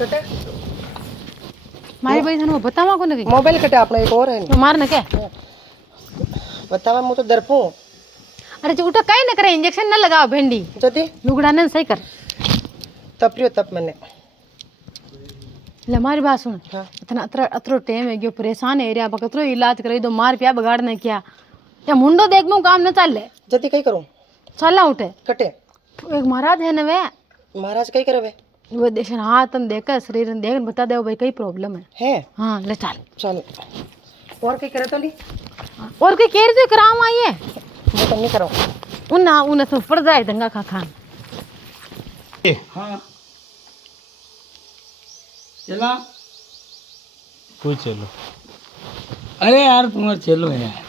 कटे मारी भाई थाने बतावा को नहीं मोबाइल कटे आपने एक और है तो मार न क्या बतावा मु तो डरपो अरे जो उठा कहीं न करे इंजेक्शन न लगाओ भिंडी जदी लुगड़ा न सही कर तपरियो तप मैंने ले मारी बात सुन हाँ इतना अत्र अत्रो टाइम है गयो परेशान है रिया बकतरो इलाज करे दो मार पिया बगाड़ न किया या मुंडो देख मु काम न चल जदी कई करूं चला उठे कटे एक महाराज है न वे महाराज कई करे वो देशन हाथ देख शरीर देख बता दे भाई कई प्रॉब्लम है हाँ ले चल चल और कई करे तो नहीं और कोई केर तो कराम आई है मैं तो नहीं करूं उन सब पड़ जाए दंगा खा खान हाँ चला कोई चलो अरे यार तुम्हारा चलो यार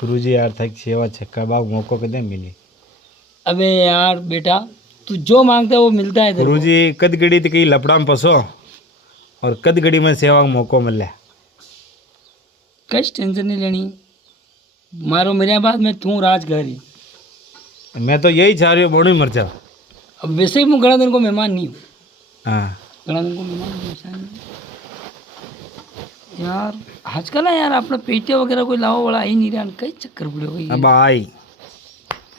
गुरुजी यार था सेवा छक्का बाग मौको कदे मिली अबे यार बेटा तू जो मांगता है वो मिलता है तेरे को। गुरुजी कद घड़ी तक लपड़ा में फंसो और कद घड़ी में सेवा का मौको मिले कश टेंशन नहीं लेनी मारो मेरे बाद में तू राज करी मैं तो यही चाह रही हूँ बड़ी मर जाओ अब वैसे ही मैं घना दिन को मेहमान नहीं हूँ हाँ घना दिन को मेहमान नहीं यार आजकल है यार अपना पेटे वगैरह कोई लावा वाला ही नहीं रहा कई चक्कर पड़े हो अब आई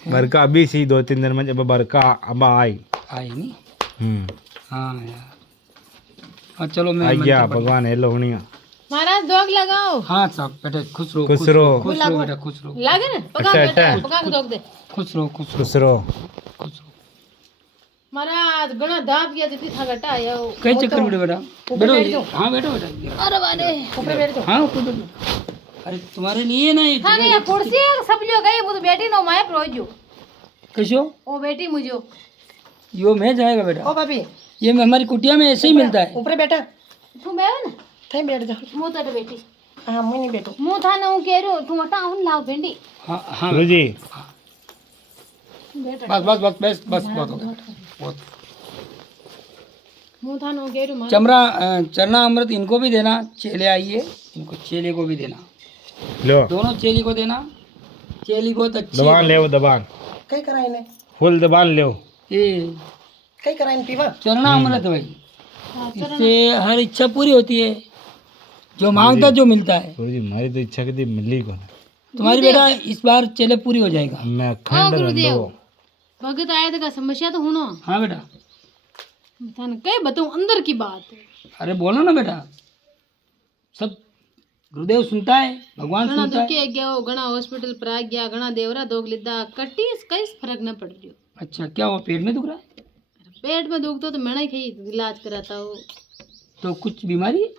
बरका अभी सी 2-3 दिन में जब बरका अब आई आई नहीं हम्म हाँ यार हाँ चलो मैं आ मंत्र गया पढ़- भगवान हेलो होनिया महाराज दोग लगाओ हाँ साहब बेटा खुश रहो खुश रहो खुश रहो बेटा खुश रहो लागे ना पका अच्छा, बेटा अच्छा। पका के दोग दे खुश रहो खुश रहो खुश रहो खुश रहो महाराज घना दाब गया जितनी था घटा आया वो कई चक्कर पड़े बेटा ऊपर बैठ बैठो जाओ। हाँ बैठो बेटा अरे वाले ऊपर बैठ जाओ हाँ ऊपर बैठो अरे तुम्हारे लिए ना ये हाँ नहीं कुर्सी है सब जो गई वो तो बैठी ना मैं प्रोजो कैसो ओ बेटी मुझो यो मैं जाएगा बेटा ओ भाभी ये हमारी कुटिया में ऐसे ही मिलता है ऊपर बैठा तू मैं ना थे बैठ जाओ मुंह तट बेटी हाँ मैं नहीं बैठू मुंह था ना हूँ कह रही हूँ तू हटा हूँ लाओ भिंडी हाँ हाँ गुरुजी बैठ बस बस बस बस बस बहुत हो गया बहुत मुंह था ना हूँ कह रही हूँ चमरा चरना अमृत इनको भी देना चेले आइए इनको चेले को भी देना लो दोनों चेली को देना चेली बहुत अच्छी दबान ले दबान कई करा इन्हें फुल दबान ले ये कई करा इन पीवा चरना अमृत भाई इससे हर इच्छा पूरी होती है जो मांगता जो मिलता है गुरुजी हमारी तो इच्छा कभी मिली को तुम्हारी बेटा इस बार चेले पूरी हो जाएगा मैं अखंड रंडो भगत आया था का समस्या तो होना हाँ बेटा था ना कई बताऊँ अंदर की बात अरे बोलो ना बेटा सब गुरुदेव सुनता है भगवान घना सुनता है दुखी गया हो घना हॉस्पिटल पर आ गया घना देवरा दोग लिद्दा कट्टी कई फर्क न पड़ रही अच्छा क्या हुआ पेट में दुख रहा है पेट में दुखता तो मैंने ही इलाज कराता हो तो कुछ बीमारी है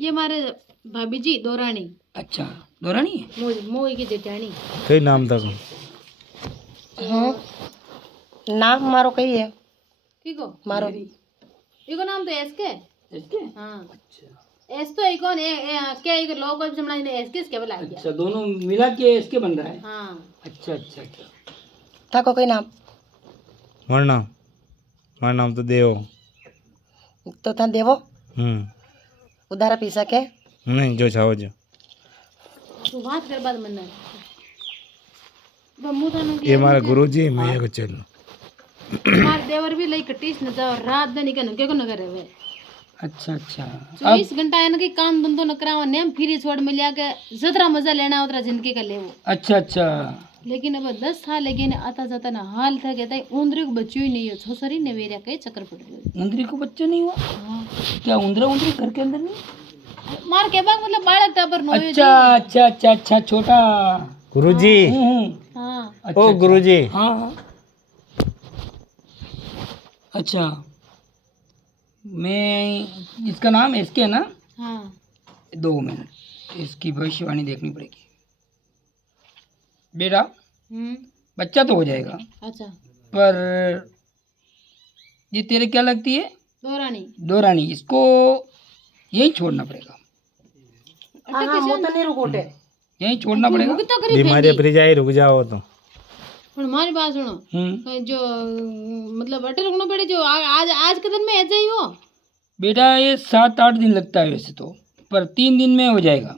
ये हमारे भाभी जी दौरानी अच्छा दौरानी है मोई की जेठानी कई नाम था हाँ नाम मारो कई है ठीक हो मारो इको नाम तो एसके इसके हाँ अच्छा एस तो इको ने क्या इको लोग समझा ने एसके के बोला गया अच्छा दोनों मिला के इसके बन रहा है हाँ अच्छा अच्छा अच्छा था को कोई नाम हमारा नाम तो देव तो था देवो हम्म उधारा पी सके नहीं जो चाहो जो तू बात कर बाद मन बम्मू था ना ये हमारा गुरुजी मैं को चलो हमारे देवर भी लई कटीस न जाओ रात दिन निकन के को न करे वे अच्छा अच्छा 24 घंटा है ना कि काम धंधो न करावा नेम फिरी छोड़ मिलिया के जतरा मजा लेना उतरा जिंदगी का ले वो अच्छा अच्छा लेकिन अब 10 साल लगे ने आता जाता ना हाल था कहता है उंदरी को बच्चों ही नहीं हो छोसरी ने वेरिया कई चक्कर पड़ रही उंदरी को बच्चा नहीं हुआ हाँ क्या उंदरा उंदरी घर के अंदर नहीं मार के बाग मतलब बालक टापर नो अच्छा अच्छा अच्छा अच्छा छोटा गुरुजी हाँ अच्छा ओ गुरुजी हाँ हाँ अच्छा मैं इसका नाम एसके है ना हाँ 2 मिनट इसकी भविष्यवाणी देखनी पड़ेगी बेटा बच्चा तो हो जाएगा अच्छा पर ये तेरे क्या लगती है दौरानी दौरानी इसको यही छोड़ना पड़ेगा हाँ वो तो नहीं रुकोटे यही छोड़ना पड़ेगा तो करी बीमारी फिर जाए रुक जाओ तो पर हमारी बात सुनो जो मतलब अटल रुकना पड़े जो आज आज के दिन में ऐसा ही हो बेटा ये 7-8 दिन लगता है वैसे तो पर 3 दिन में हो जाएगा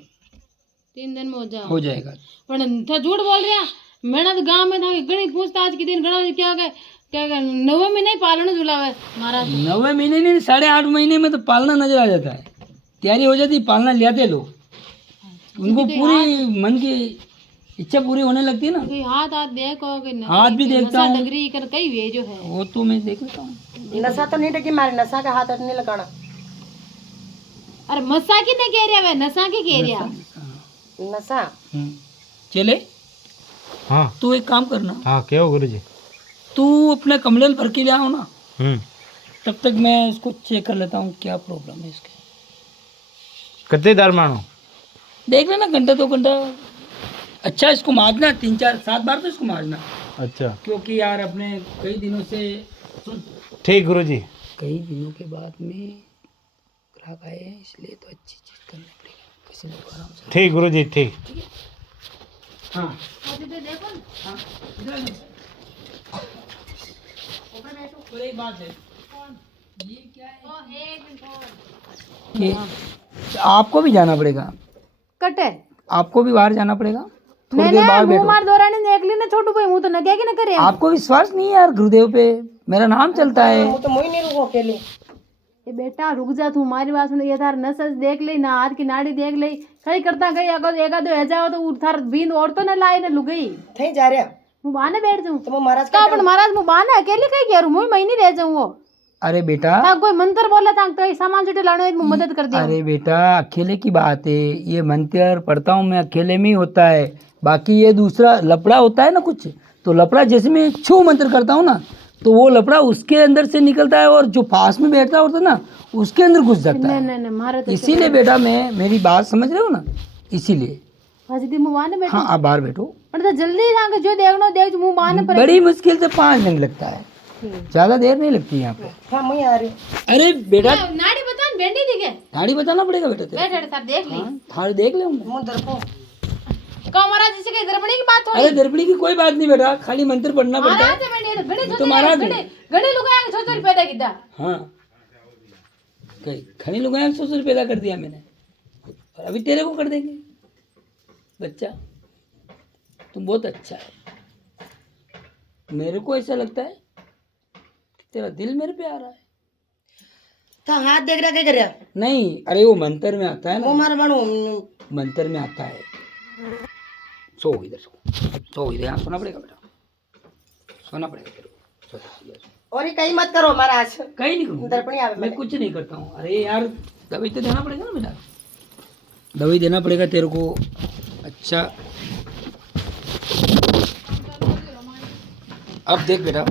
3 दिन में हो जाओ हो जाएगा पर था झूठ बोल रहा मैंने तो गांव में था घणी पूछताछ की दिन घना क्या गए क्या नवे में नहीं पालन झुलावे महाराज 9 महीने नहीं 8.5 महीने में तो पालना नजर आ जाता है, तैयारी हो जाती, पालना ले आते लोग, उनको पूरी मन की इच्छा पूरी होने लगती है ना। कोई हाथ हाथ देखो कि हाथ भी देखता हूँ, डगरी कर कई वे जो है वो तो मैं देख लेता हूँ। नशा तो नहीं टकी मारे, नशा का हाथ नहीं लगाना। अरे मसा की नहीं कह रहा वे नशा की कह रहा नशा चले हाँ तू एक काम करना, हाँ क्या हो गुरुजी। तू अपना कमलेल भर के ले आओ ना, हम्म तब तक मैं इसको चेक कर लेता हूँ क्या प्रॉब्लम है इसके। कितने दार मानो। देख लेना घंटा 2 घंटा। अच्छा इसको मारना 3 4 7 बार तो इसको मारना, अच्छा क्योंकि यार अपने कई दिनों से सुन, ठीक गुरुजी। कई दिनों के बाद में ग्राहक आए हैं, इसलिए तो अच्छी चीज करनी पड़ेगी, किसी ने आराम से। ठीक गुरुजी ठीक। हाँ देखो हाँ इधर आ जाओ। और एक बात है, ये क्या है, ये आपको भी जाना पड़ेगा, कटे आपको भी बाहर जाना पड़ेगा, थोड़ी मैंने देर बाहर मुंह बैठो। मार दौरानी देख ली ना छोटू भाई मुंह तो न क्या कि न करे आपको विश्वास नहीं है यार गुरुदेव पे, मेरा नाम चलता है। वो तो मुझे नहीं रुको अकेले। ये बेटा रुक जा तू हमारी बात सुन ये थार नस देख ले ना हाथ की नाड़ी देख ले कहीं करता गई अगर एक आधो है जाओ तो थार बीन और तो न लाए न लुगई थे जा रहा मुंह बाने बैठ जाऊं तो वो महाराज तो अपन महाराज मुंह बाने अकेले कहीं कह मुंह महीने रह जाऊं वो अरे बेटा, ता कोई मंत्र बोला था तो सामान जुटे लाने में मदद कर दिया अरे बेटा अकेले की बात है, ये मंत्र पढ़ता हूँ मैं अकेले में ही होता है, बाकी ये दूसरा लपड़ा होता है ना कुछ, तो लपड़ा जैसे मैं छू मंत्र करता हूँ ना तो वो लपड़ा उसके अंदर से निकलता है और जो पास में बैठता होता है ना उसके अंदर घुस जाता है। नहीं मारे तो इसीलिए बेटा मैं मेरी बात समझ रहे हो ना, इसीलिए। हजदी मुंह बाने बैठ हाँ आप बाहर बैठो, पर तो जल्दी जाके जो देखनो देख मुंह बाने पर बड़ी मुश्किल से 5 दिन लगता है, ज्यादा देर नहीं लगती यहाँ पे। हाँ मैं आ रही। अरे बेटा नाड़ी बता भेंडी दिखे थाड़ी बताना पड़ेगा बेटा तेरे। बैठ सर देख ली थाड़ी देख ले मुंह दरपो का महाराज जी से कहीं दरपड़ी की बात हो अरे दरपड़ी की कोई बात नहीं बेटा, खाली मंत्र पढ़ना पड़ता है। महाराज से भेंडी तो बड़े तो महाराज गड़े लुगाया छोटे पैदा किया हाँ कहीं खड़ी लोगों ने 100 पैदा कर दिया मैंने, और अभी तेरे को कर देंगे। बच्चा तुम बहुत अच्छा है, मेरे को ऐसा लगता है कि तेरा दिल मेरे पे आ रहा है। तो हाथ देख रहा क्या कर रहा नहीं अरे वो मंत्र में आता है वो ना, मार बनू मंत्र में आता है। सो इधर सो इधर, यहाँ सोना पड़ेगा बेटा, सोना पड़ेगा तेरे को, सो इधर। और ये कहीं मत करो महाराज, कहीं नहीं करूँगा, दर्पणी आवे मैं कुछ नहीं करता हूँ। अरे यार दवाई तो देना पड़ेगा ना बेटा, दवाई देना पड़ेगा तेरे को। अच्छा अब देख बेटा,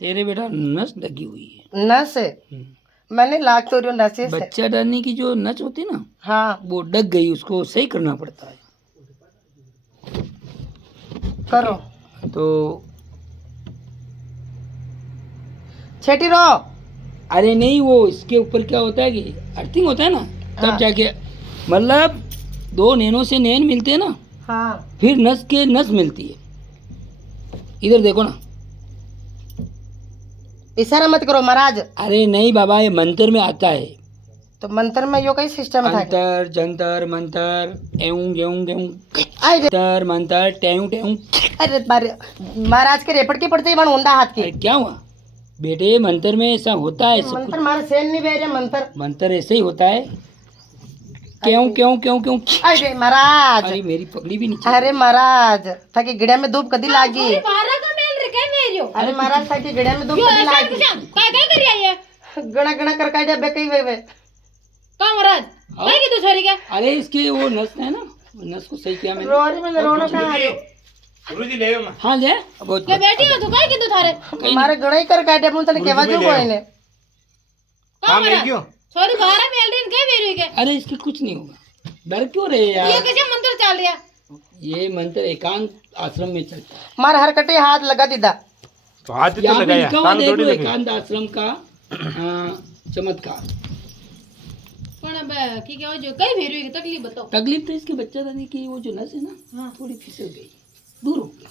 तेरे बेटा नस लगी हुई है। नस मैंने लाख तो नस से बच्चा डालने की जो नस होती है ना हाँ वो डग गई, उसको सही करना पड़ता है। करो तो छेटी रहो। अरे नहीं वो इसके ऊपर क्या होता है कि अर्थिंग होता है ना, तब हाँ। जाके मतलब 2 नैनों से नैन मिलते हैं ना, हाँ फिर नस के नस मिलती है। इधर देखो ना, इशारा मत करो महाराज। अरे नहीं बाबा ये मंत्र में आता है। तो मंत्र में यो कई सिस्टम था अंतर जंतर मंतर एऊं गेऊं गेऊं अरे तर मंतर टेऊं टेऊं। अरे महाराज के रेपट की पड़ते ही बन होंदा हाथ की अरे क्या हुआ बेटे, मंत्र में ऐसा होता है, सब मंत्र मारे सेन नहीं बेरे मंत्र कुछ मंत्र ऐसे ही होता है। क्यों क्यों क्यों क्यों अरे महाराज अरे मेरी पगड़ी भी नीचे। अरे महाराज थाकी गिड़िया में धूप कदी लागी। बारह का मेल रे काय मेरियो अरे महाराज थाकी गिड़िया में धूप कदी लागी। काय काय करिया ये गणा गणा कर काटे बे कई वे का महाराज काय की तू छोरी के अरे इसके वो नस है ना, वो नस को सही किया मैंने। रोरी में रोना कहां आ रही गुरुजी ले मैं। हाँ ले बहुत के बेटी हो तू काय की तू थारे मारे गणा ही कर काटे अपन तने केवा जो कोई ने का महाराज छोरी बारह मेल रे काय मेरियो के अरे इसके कुछ नहीं होगा, डर क्यों रहे ये यार। कैसे मंत्र चल रहा ये मंत्र एकांत आश्रम में चलता है। मार हर कटे हाथ लगा दीदा। तो हाथ तो यहाँ पे लगाया लिखा हुआ काम देख थोड़ी लो, लगे। एकांत आश्रम का चमत्कार। पण अब की क्या हो जो कई मेरियो की तकलीफ बताओ। तकलीफ तो इसके बच्चा दानी की वो जो नस है ना थोड़ी फिसल गई, दूर हो गई।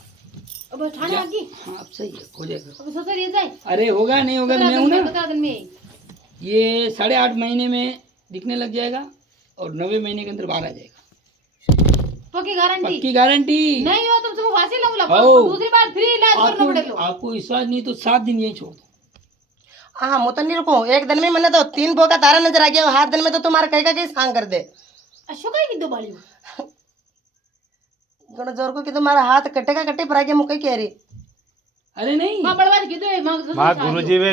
अब ठाणे आ गई हाँ अब सही है, हो जाएगा। अब ससुर ये जाए अरे होगा नहीं होगा तो मैं हूँ ना, बता दिन में ये 8.5 महीने में दिखने लग जाएगा और 9वें महीने के अंदर बाहर आ जाएगा। पक्की गारंटी पक्की गारंटी। नहीं हो तो तुम फांसी लगूंगा, आओ। दूसरी बार फ्री इलाज करना पड़ेगा। आपको विश्वास नहीं तो 7 दिन यही छोड़ दो। हाँ मैं तो नहीं रुकूं, एक दिन में मैंने तो 3 का तारा नजर आ गया, हाथ दिन में तो तुम्हारा कहीं का कहीं सांग कर दे। अशोक है कि दो बाली गणो जोर को कि तुम्हारा हाथ कटेगा कटे पर आगे मुकई कह रही। अरे नहीं मां बड़वा की दो मां माँ गुरु जी वे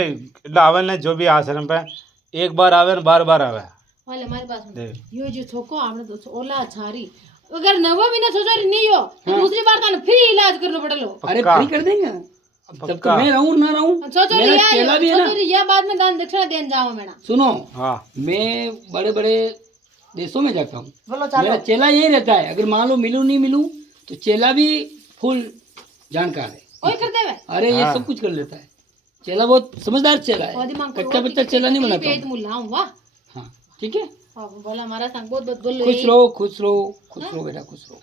लावन ने जो भी आश्रम पे एक बार आवे न बार बार आवे। वाले हमारी बात सुन, देख। यो जो छोको आपने तो ओला छारी अगर नवा महीना सोचा नहीं हो तो दूसरी बार तो फ्री इलाज करना पड़ेलो। अरे पक्का। फ्री कर देंगे ना। जब तक पक्का। मैं रहूं ना रहूं, सोचो मेरा रिया चेला भी है ना। सोचो रिया बाद में दान दक्षिणा देने जाऊं मैं ना। सुनो, हाँ मैं बड़े बड़े देशों में जाता हूँ, बोलो चलो। मेरा चेला यही रहता है। अगर मान लो मिलूं नहीं मिलूं तो चेला भी फुल जानकार है। ओए कर देवे अरे ये हाँ। सब कुछ कर लेता है। चेला बहुत समझदार चेला और है, दिमाग कच्चा बच्चा चेला नहीं बनाता पेट हूँ। मुलाऊं वाह। हाँ ठीक है। बोला हमारा संग बहुत बहुत बोलो खुश रहो खुश रहो खुश रहो बेटा खुश रहो।